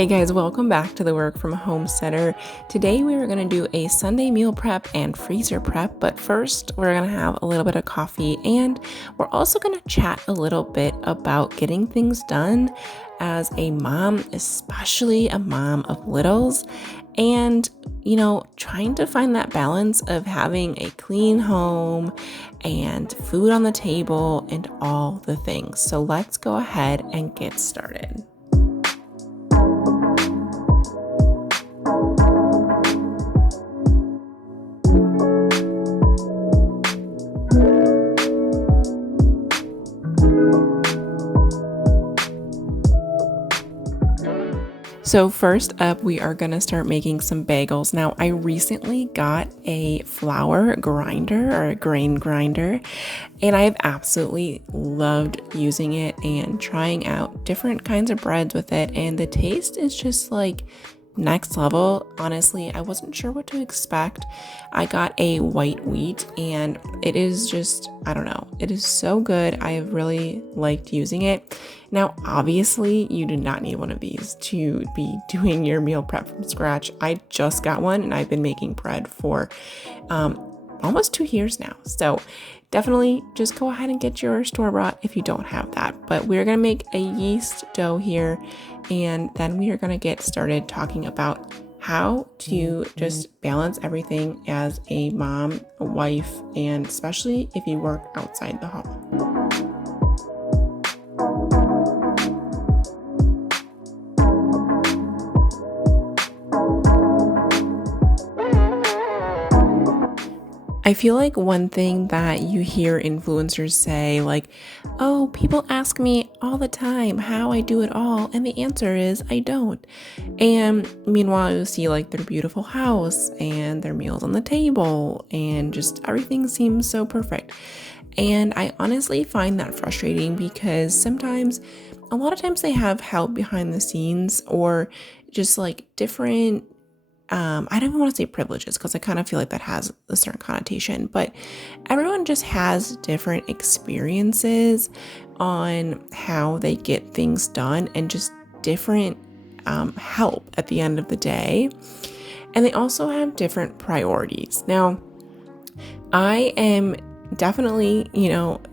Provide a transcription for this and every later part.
Hey guys, welcome back to the Work from Home Center. Today we are going to do a Sunday meal prep and freezer prep, but first we're going to have a little bit of coffee and we're also going to chat a little bit about getting things done as a mom, especially a mom of littles, and trying to find that balance of having a clean home and food on the table and all the things. So let's go ahead and get started. So first up, we are going to start making some bagels. Now, I recently got a flour grinder or a grain grinder, and I've absolutely loved using it and trying out different kinds of breads with it. And the taste is just like next level. Honestly, I wasn't sure what to expect. I got a white wheat and it is just, I don't know, it is so good. I have really liked using it. Now, obviously, you do not need one of these to be doing your meal prep from scratch. I just got one and I've been making bread for almost 2 years now. So definitely just go ahead and get your store-bought if you don't have that. But we're going to make a yeast dough here, and then we are going to get started talking about how to just balance everything as a mom, a wife, and especially if you work outside the home. I feel like one thing that you hear influencers say, like, oh, people ask me all the time how I do it all, and the answer is I don't. And meanwhile, you see like their beautiful house and their meals on the table, and just everything seems so perfect. And I honestly find that frustrating because a lot of times they have help behind the scenes or just like different I don't even want to say privileges because I kind of feel like that has a certain connotation, but everyone just has different experiences on how they get things done and just different help at the end of the day. And they also have different priorities. Now, I am definitely,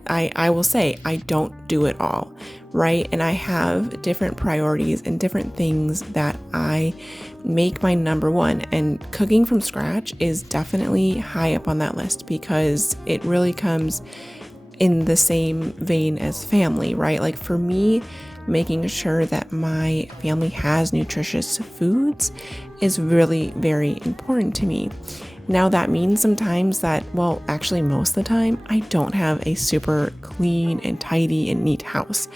I will say I don't do it all, right? And I have different priorities and different things that I make my number one, and cooking from scratch is definitely high up on that list because it really comes in the same vein as family, right? Like for me, making sure that my family has nutritious foods is really very important to me. Now that means sometimes that, well, actually most of the time, I don't have a super clean and tidy and neat house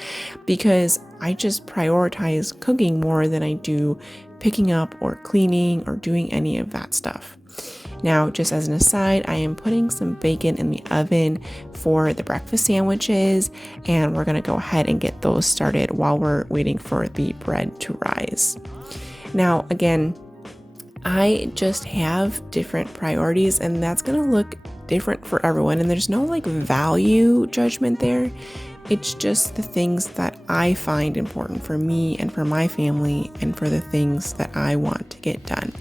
because I just prioritize cooking more than I do picking up or cleaning or doing any of that stuff. Now, just as an aside, I am putting some bacon in the oven for the breakfast sandwiches, and we're gonna go ahead and get those started while we're waiting for the bread to rise. Now, again, I just have different priorities, and that's gonna look different for everyone, and there's no like value judgment there. It's just the things that I find important for me and for my family and for the things that I want to get done.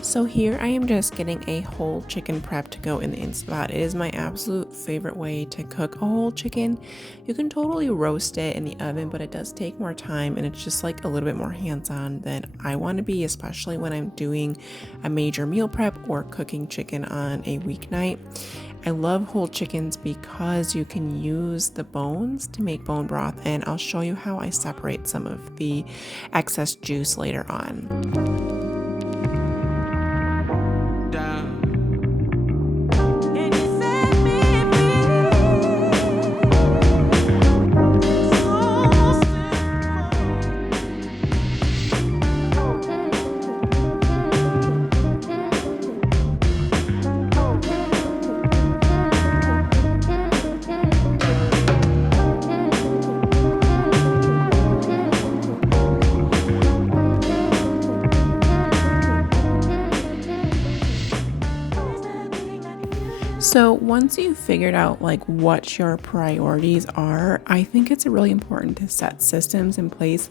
So here I am just getting a whole chicken prep to go in the Instant Pot. It is my absolute favorite way to cook a whole chicken. You can totally roast it in the oven, but it does take more time and it's just like a little bit more hands-on than I want to be, especially when I'm doing a major meal prep or cooking chicken on a weeknight. I love whole chickens because you can use the bones to make bone broth, and I'll show you how I separate some of the excess juice later on. So once you've figured out like what your priorities are, I think it's really important to set systems in place,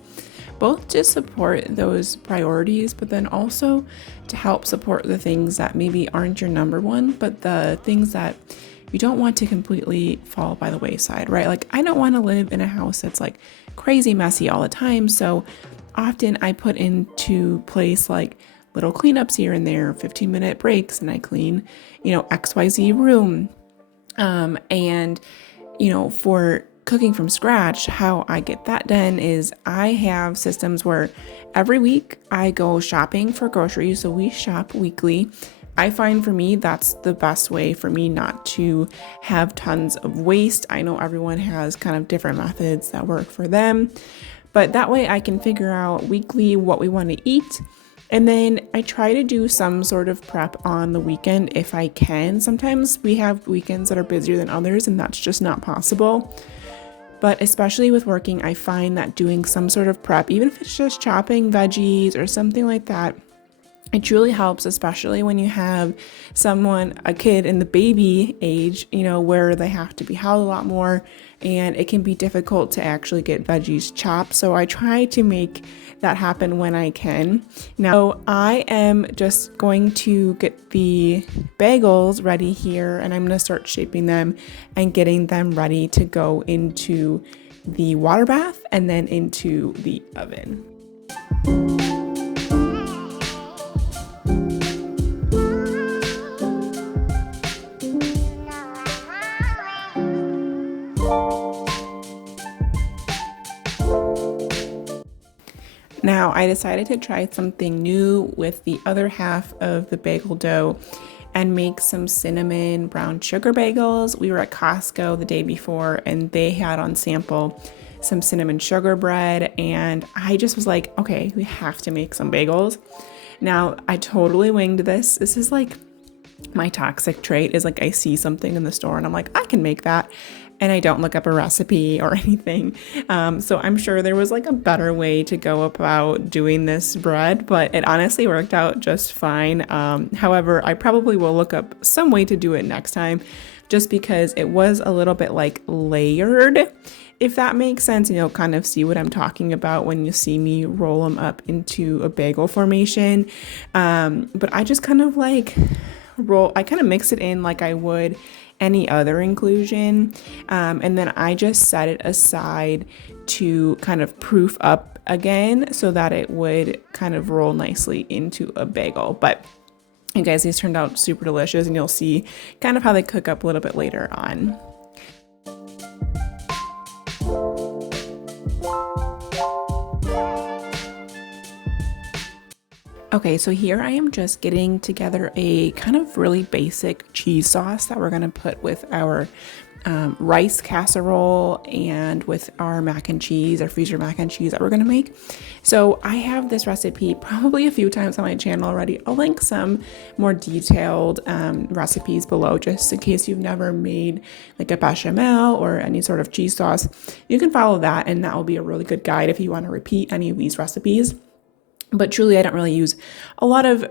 both to support those priorities, but then also to help support the things that maybe aren't your number one, but the things that you don't want to completely fall by the wayside, right? Like I don't want to live in a house that's like crazy messy all the time. So often I put into place like little cleanups here and there, 15-minute breaks, and I clean, XYZ room. And, for cooking from scratch, how I get that done is I have systems where every week I go shopping for groceries. So we shop weekly. I find for me, that's the best way for me not to have tons of waste. I know everyone has kind of different methods that work for them, but that way I can figure out weekly what we want to eat. And then I try to do some sort of prep on the weekend if I can. Sometimes we have weekends that are busier than others, and that's just not possible. But especially with working, I find that doing some sort of prep, even if it's just chopping veggies or something like that, it truly helps, especially when you have a kid in the baby age, where they have to be held a lot more and it can be difficult to actually get veggies chopped. So I try to make that happen when I can. Now I am just going to get the bagels ready here, and I'm going to start shaping them and getting them ready to go into the water bath and then into the oven. Now, I decided to try something new with the other half of the bagel dough and make some cinnamon brown sugar bagels. We were at Costco the day before and they had on sample some cinnamon sugar bread, and I just was like, okay, we have to make some bagels. Now, I totally winged this. This is like my toxic trait, is like I see something in the store and I'm like, I can make that. And I don't look up a recipe or anything. So I'm sure there was like a better way to go about doing this bread, but it honestly worked out just fine. However, I probably will look up some way to do it next time, just because it was a little bit like layered, if that makes sense. And you'll kind of see what I'm talking about when you see me roll them up into a bagel formation. But I just kind of like I kind of mix it in like I would any other inclusion, and then I just set it aside to kind of proof up again so that it would kind of roll nicely into a bagel. But you guys, these turned out super delicious, and you'll see kind of how they cook up a little bit later on. Okay, so here I am just getting together a kind of really basic cheese sauce that we're going to put with our rice casserole and with our mac and cheese, our freezer mac and cheese that we're going to make. So I have this recipe probably a few times on my channel already. I'll link some more detailed recipes below, just in case you've never made like a bechamel or any sort of cheese sauce. You can follow that, and that will be a really good guide if you want to repeat any of these recipes. But truly, I don't really use a lot of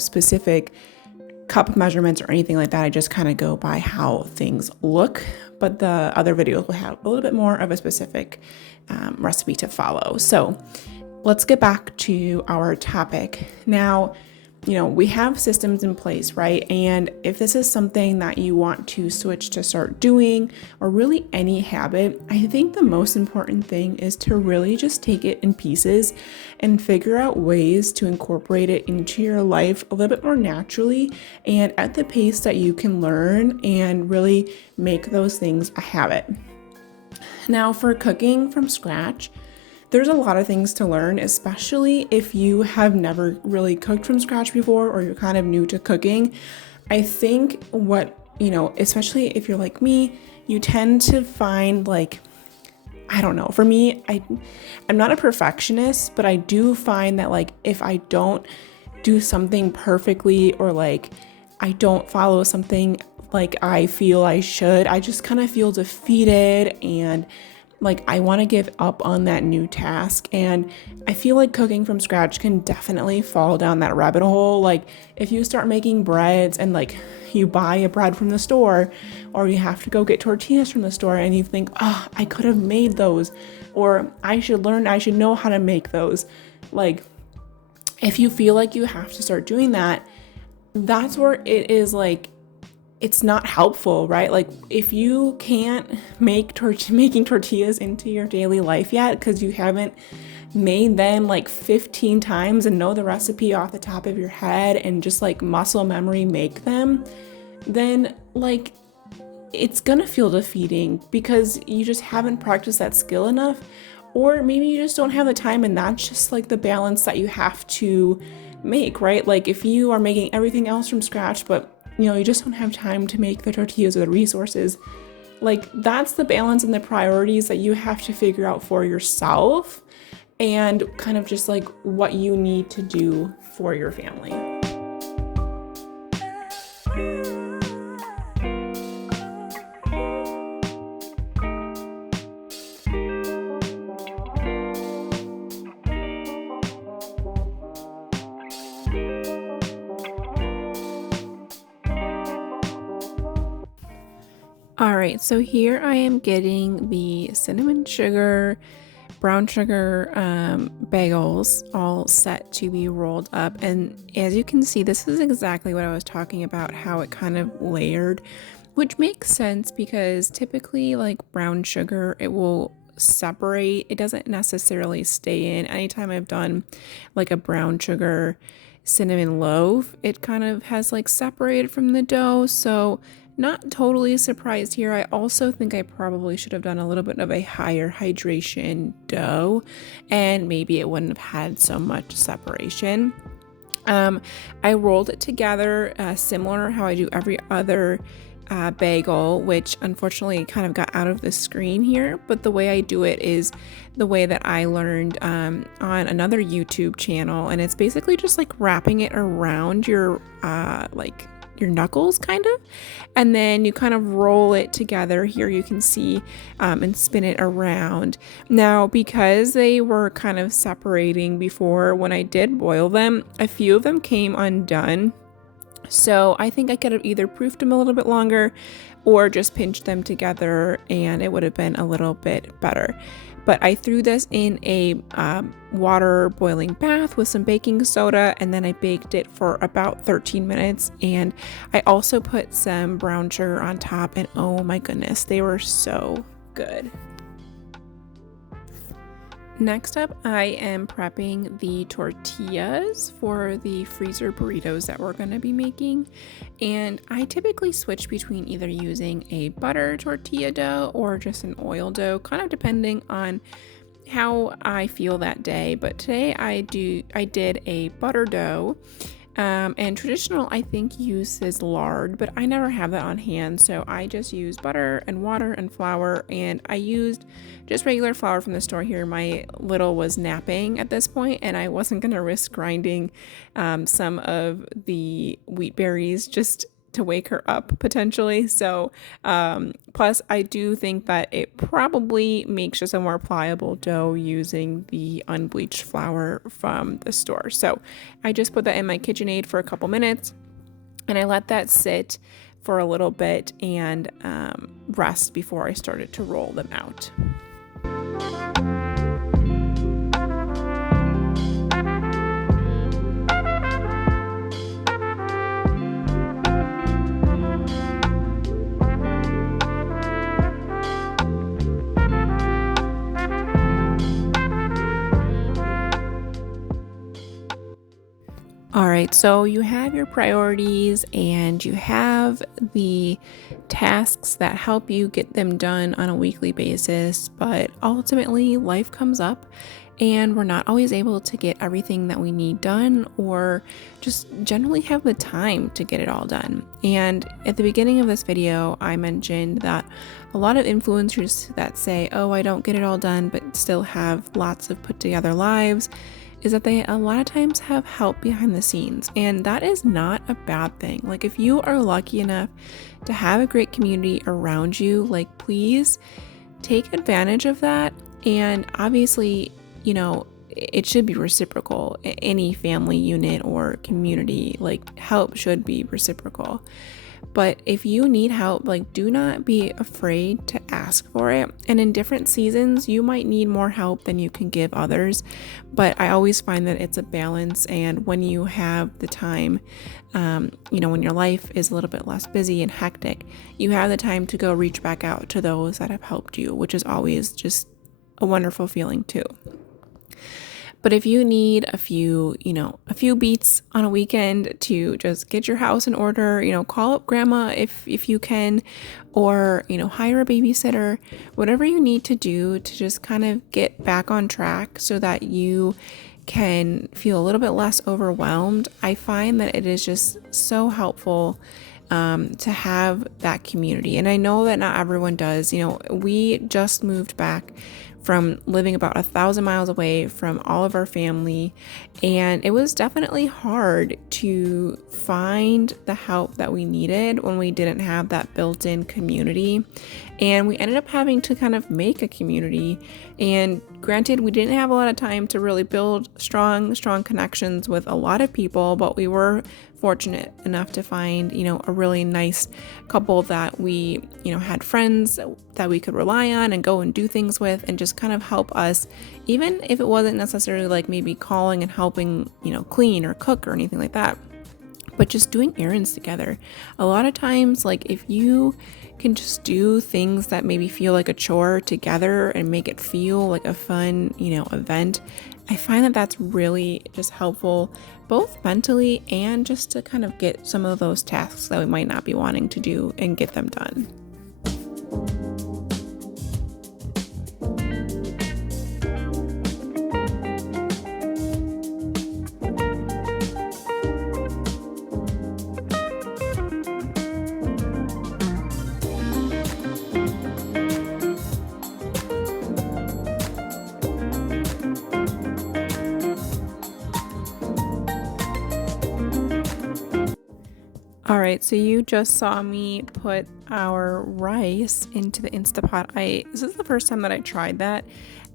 specific cup measurements or anything like that. I just kind of go by how things look. But the other videos will have a little bit more of a specific recipe to follow. So let's get back to our topic. Now, we have systems in place, right? And if this is something that you want to switch to start doing, or really any habit, I think the most important thing is to really just take it in pieces and figure out ways to incorporate it into your life a little bit more naturally and at the pace that you can learn, and really make those things a habit. Now, for cooking from scratch, there's a lot of things to learn, especially if you have never really cooked from scratch before, or you're kind of new to cooking. I think especially if you're like me, you tend to find for me, I'm not a perfectionist, but I do find that if I don't do something perfectly, or I don't follow something like I feel I should, I just kind of feel defeated, and like I want to give up on that new task. And I feel like cooking from scratch can definitely fall down that rabbit hole. Like if you start making breads and like you buy a bread from the store, or you have to go get tortillas from the store and you think, oh, I could have made those, or I should know how to make those. Like if you feel like you have to start doing that, that's where it is like, it's not helpful, right? Like if you can't making tortillas into your daily life yet because you haven't made them like 15 times and know the recipe off the top of your head and just like muscle memory make them, then like it's gonna feel defeating because you just haven't practiced that skill enough, or maybe you just don't have the time, and that's just like the balance that you have to make, right? Like if you are making everything else from scratch, but you just don't have time to make the tortillas or the resources, like that's the balance and the priorities that you have to figure out for yourself, and kind of just like what you need to do for your family. All right, so here I am getting the cinnamon sugar, brown sugar bagels all set to be rolled up. And as you can see, this is exactly what I was talking about, how it kind of layered, which makes sense because typically like brown sugar, it will separate. It doesn't necessarily stay in. Anytime I've done like a brown sugar cinnamon loaf, it kind of has like separated from the dough. So not totally surprised here. I also think I probably should have done a little bit of a higher hydration dough, and maybe it wouldn't have had so much separation. I rolled it together similar how I do every other bagel, which unfortunately kind of got out of the screen here, but the way I do it is the way that I learned on another YouTube channel, and it's basically just like wrapping it around your your knuckles kind of, and then you kind of roll it together. Here you can see and spin it around. Now because they were kind of separating before, when I did boil them, a few of them came undone, so I think I could have either proofed them a little bit longer or just pinched them together and it would have been a little bit better. But I threw this in a water boiling bath with some baking soda, and then I baked it for about 13 minutes. And I also put some brown sugar on top, and oh my goodness, they were so good. Next up, I am prepping the tortillas for the freezer burritos that we're going to be making. And I typically switch between either using a butter tortilla dough or just an oil dough, kind of depending on how I feel that day. But today I did a butter dough. And traditional, I think, uses lard, but I never have that on hand, so I just use butter and water and flour, and I used just regular flour from the store here. My little was napping at this point, and I wasn't going to risk grinding some of the wheat berries just to wake her up potentially. So plus I do think that it probably makes just a more pliable dough using the unbleached flour from the store. So I just put that in my KitchenAid for a couple minutes, and I let that sit for a little bit and rest before I started to roll them out. All right, so you have your priorities and you have the tasks that help you get them done on a weekly basis, but ultimately life comes up and we're not always able to get everything that we need done, or just generally have the time to get it all done. And at the beginning of this video, I mentioned that a lot of influencers that say, oh, I don't get it all done, but still have lots of put together lives, is that they a lot of times have help behind the scenes, and that is not a bad thing. Like if you are lucky enough to have a great community around you, like please take advantage of that. And obviously, it should be reciprocal. Any family unit or community, like, help should be reciprocal. But if you need help, like, do not be afraid to ask for it. And in different seasons, you might need more help than you can give others. But I always find that it's a balance. And when you have the time, when your life is a little bit less busy and hectic, you have the time to go reach back out to those that have helped you, which is always just a wonderful feeling too. But if you need a few beats on a weekend to just get your house in order, call up grandma if you can, or, hire a babysitter, whatever you need to do to just kind of get back on track so that you can feel a little bit less overwhelmed. I find that it is just so helpful to have that community. And I know that not everyone does. We just moved back from living about 1,000 miles away from all of our family, and it was definitely hard to find the help that we needed when we didn't have that built-in community. And we ended up having to kind of make a community. And granted, we didn't have a lot of time to really build strong connections with a lot of people, but we were fortunate enough to find, a really nice couple that we, had friends that we could rely on and go and do things with and just kind of help us, even if it wasn't necessarily like maybe calling and helping, clean or cook or anything like that, but just doing errands together. A lot of times, like, if you can just do things that maybe feel like a chore together and make it feel like a fun, event, I find that that's really just helpful, both mentally and just to kind of get some of those tasks that we might not be wanting to do and get them done. All right, so you just saw me put our rice into the Instapot. This is the first time that I tried that,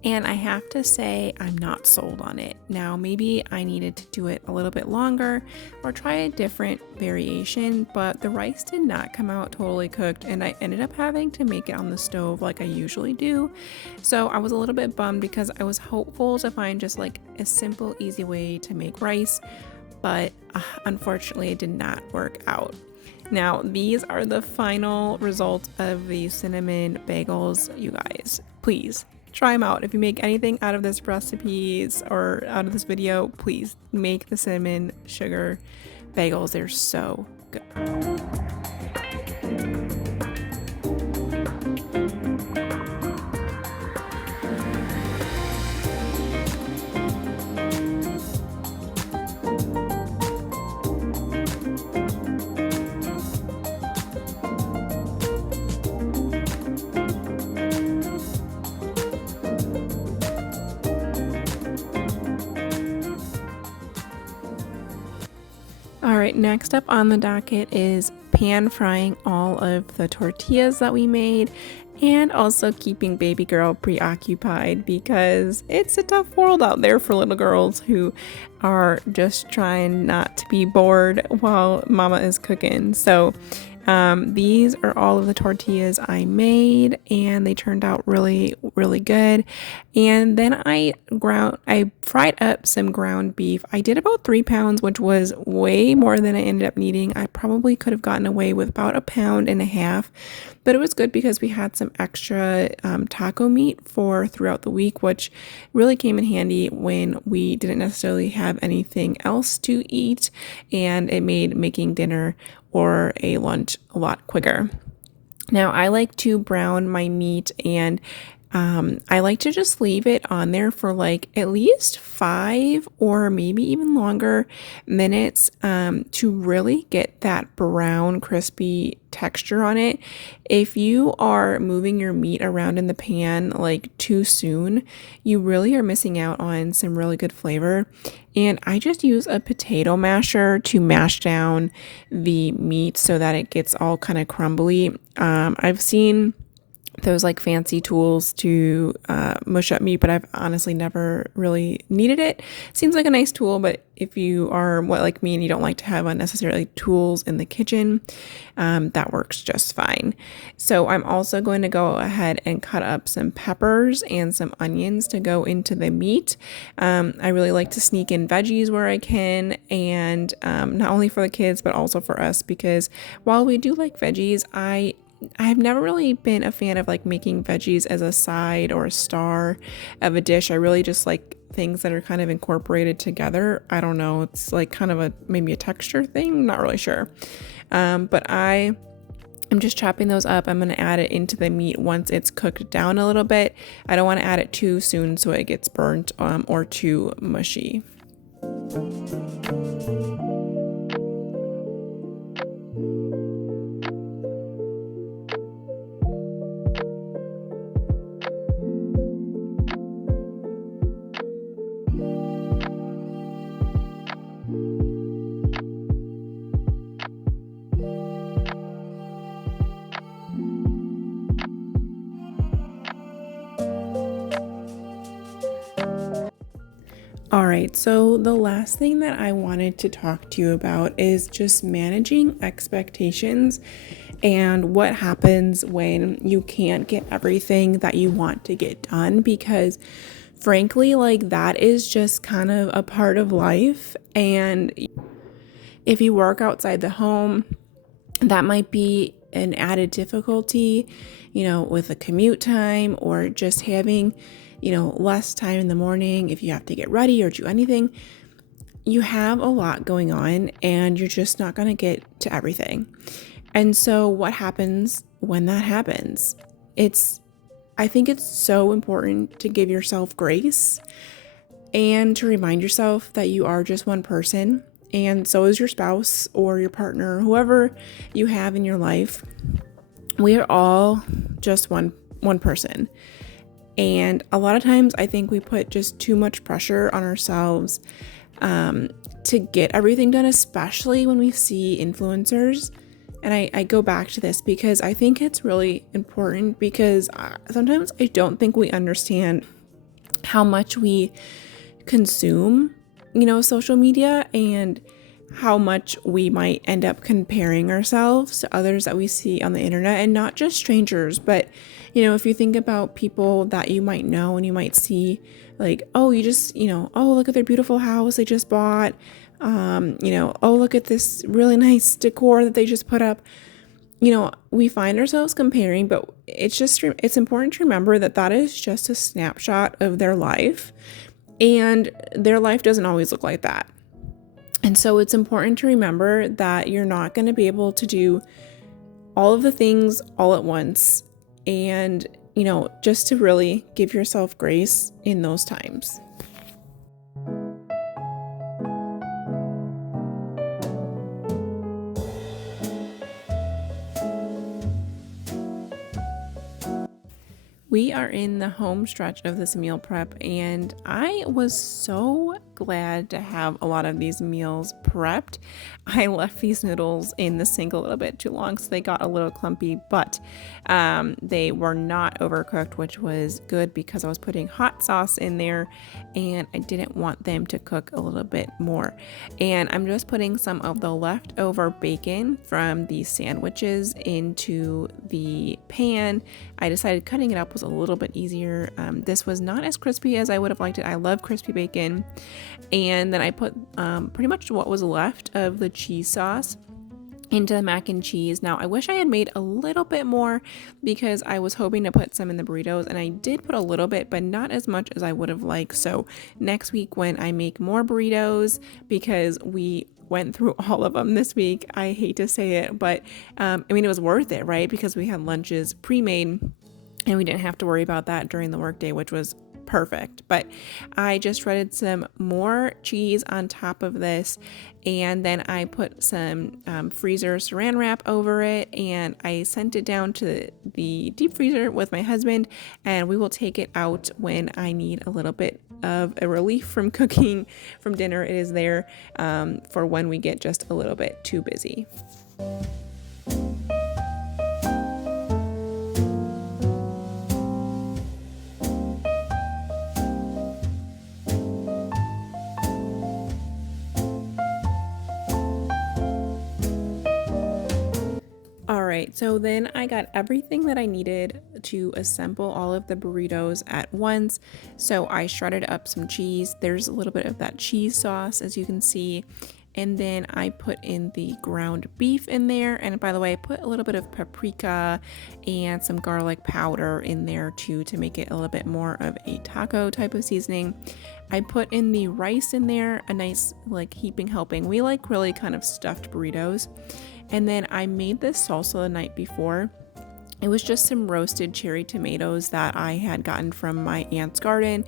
and I have to say I'm not sold on it. Now, maybe I needed to do it a little bit longer or try a different variation, but the rice did not come out totally cooked, and I ended up having to make it on the stove like I usually do. So I was a little bit bummed because I was hopeful to find just like a simple, easy way to make rice, but unfortunately it did not work out. Now, these are the final results of the cinnamon bagels, you guys. Please try them out. If you make anything out of this recipes or out of this video, please make the cinnamon sugar bagels. They're so good. All right, next up on the docket is pan frying all of the tortillas that we made and also keeping baby girl preoccupied because it's a tough world out there for little girls who are just trying not to be bored while mama is cooking. So these are all of the tortillas I made, and they turned out really, really good. And then I fried up some ground beef. I did about 3 pounds, which was way more than I ended up needing. I probably could have gotten away with about 1.5 pounds, but it was good because we had some extra taco meat for throughout the week, which really came in handy when we didn't necessarily have anything else to eat, and it made making dinner or a lunch a lot quicker. Now, I like to brown my meat, and I like to just leave it on there for like at least 5 or maybe even longer minutes to really get that brown, crispy texture on it. If you are moving your meat around in the pan like too soon, you really are missing out on some really good flavor. And I just use a potato masher to mash down the meat so that it gets all kind of crumbly. I've seen those like fancy tools to mush up meat, but I've honestly never really needed it. Seems like a nice tool, but if you are like me and you don't like to have unnecessarily tools in the kitchen, that works just fine. So I'm also going to go ahead and cut up some peppers and some onions to go into the meat. I really like to sneak in veggies where I can, and not only for the kids but also for us, because while we do like veggies, I've never really been a fan of like making veggies as a side or a star of a dish. I really just like things that are kind of incorporated together. I don't know. It's like kind of maybe a texture thing. I'm not really sure. But I'm just chopping those up. I'm going to add it into the meat once it's cooked down a little bit. I don't want to add it too soon so it gets burnt or too mushy. All right, so the last thing that I wanted to talk to you about is just managing expectations and what happens when you can't get everything that you want to get done, because frankly, like that is just kind of a part of life. And if you work outside the home, that might be an added difficulty, with a commute time or just having less time in the morning if you have to get ready or do anything. You have a lot going on and you're just not going to get to everything. And so what happens when that happens? I think it's so important to give yourself grace and to remind yourself that you are just one person, and so is your spouse or your partner, whoever you have in your life. We are all just one person. And a lot of times I think we put just too much pressure on ourselves to get everything done, especially when we see influencers. And I go back to this because I think it's really important, because sometimes I don't think we understand how much we consume, social media, and how much we might end up comparing ourselves to others that we see on the internet, and not just strangers, but if you think about people that you might know and you might see like, oh, you just, oh, look at their beautiful house they just bought, oh, look at this really nice decor that they just put up. We find ourselves comparing, but it's important to remember that that is just a snapshot of their life, and their life doesn't always look like that. And so it's important to remember that you're not going to be able to do all of the things all at once, and, just to really give yourself grace in those times. We are in the home stretch of this meal prep, and I was so glad to have a lot of these meals prepped. I left these noodles in the sink a little bit too long, so they got a little clumpy, but they were not overcooked, which was good because I was putting hot sauce in there and I didn't want them to cook a little bit more. And I'm just putting some of the leftover bacon from the sandwiches into the pan. I decided cutting it up was a little bit easier. This was not as crispy as I would have liked it. I love crispy bacon. And then I put pretty much what was left of the cheese sauce into the mac and cheese. Now, I wish I had made a little bit more because I was hoping to put some in the burritos, and I did put a little bit, but not as much as I would have liked. So next week when I make more burritos, because we went through all of them this week, I hate to say it, but it was worth it, right? Because we had lunches pre-made and we didn't have to worry about that during the workday, which was perfect. But I just shredded some more cheese on top of this, and then I put some freezer saran wrap over it, and I sent it down to the deep freezer with my husband, and we will take it out when I need a little bit of a relief from cooking from dinner. It is there for when we get just a little bit too busy. So then I got everything that I needed to assemble all of the burritos at once. So I shredded up some cheese. There's a little bit of that cheese sauce, as you can see. And then I put in the ground beef in there. And by the way, I put a little bit of paprika and some garlic powder in there too to make it a little bit more of a taco type of seasoning. I put in the rice in there, a nice like heaping helping. We like really kind of stuffed burritos. And then I made this salsa the night before. It was just some roasted cherry tomatoes that I had gotten from my aunt's garden,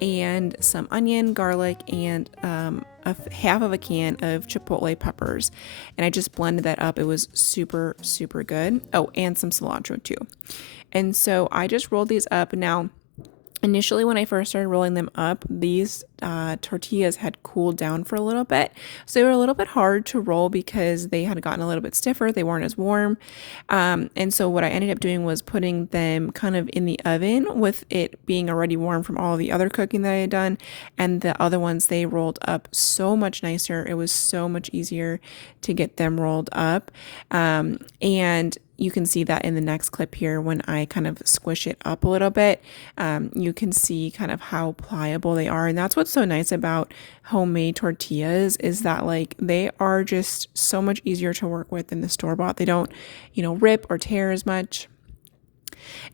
and some onion, garlic, and half of a can of chipotle peppers. And I just blended that up. It was super, super good. Oh, and some cilantro too. And so I just rolled these up. Now, initially, when I first started rolling them up, these tortillas had cooled down for a little bit. So they were a little bit hard to roll because they had gotten a little bit stiffer. They weren't as warm. And so what I ended up doing was putting them kind of in the oven with it being already warm from all the other cooking that I had done. And the other ones, they rolled up so much nicer. It was so much easier to get them rolled up. And you can see that in the next clip here when I kind of squish it up a little bit. You can see kind of how pliable they are. And that's what's so nice about homemade tortillas, is that like they are just so much easier to work with than the store-bought. They don't, rip or tear as much.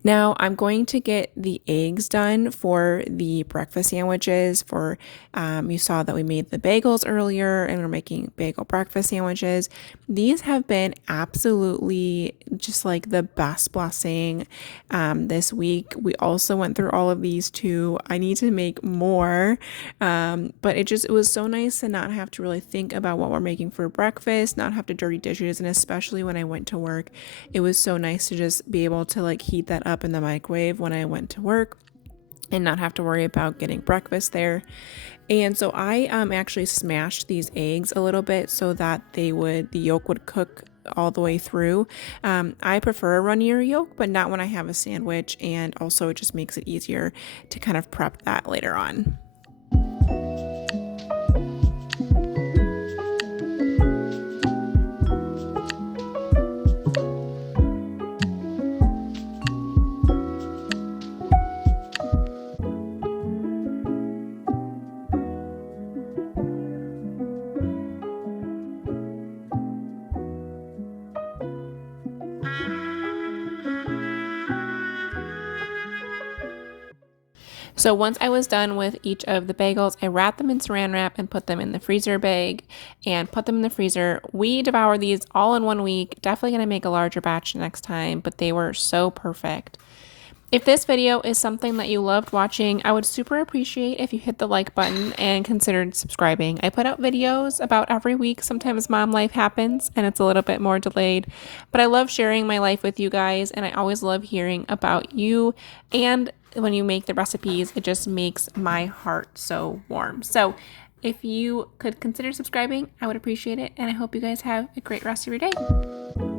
Now I'm going to get the eggs done for the breakfast sandwiches. You saw that we made the bagels earlier, and we're making bagel breakfast sandwiches. These have been absolutely just like the best blessing this week. We also went through all of these too. I need to make more, but it was so nice to not have to really think about what we're making for breakfast, not have to dirty dishes, and especially when I went to work, it was so nice to just be able to like heat that up in the microwave when I went to work and not have to worry about getting breakfast there. And so I actually smashed these eggs a little bit so that the yolk would cook all the way through. I prefer a runnier yolk, but not when I have a sandwich. And also it just makes it easier to kind of prep that later on. So once I was done with each of the bagels, I wrapped them in saran wrap and put them in the freezer bag and put them in the freezer. We devoured these all in 1 week. Definitely going to make a larger batch next time, but they were so perfect. If this video is something that you loved watching, I would super appreciate if you hit the like button and considered subscribing. I put out videos about every week. Sometimes mom life happens and it's a little bit more delayed, but I love sharing my life with you guys, and I always love hearing about you. And when you make the recipes, it just makes my heart so warm. So if you could consider subscribing, I would appreciate it. And I hope you guys have a great rest of your day.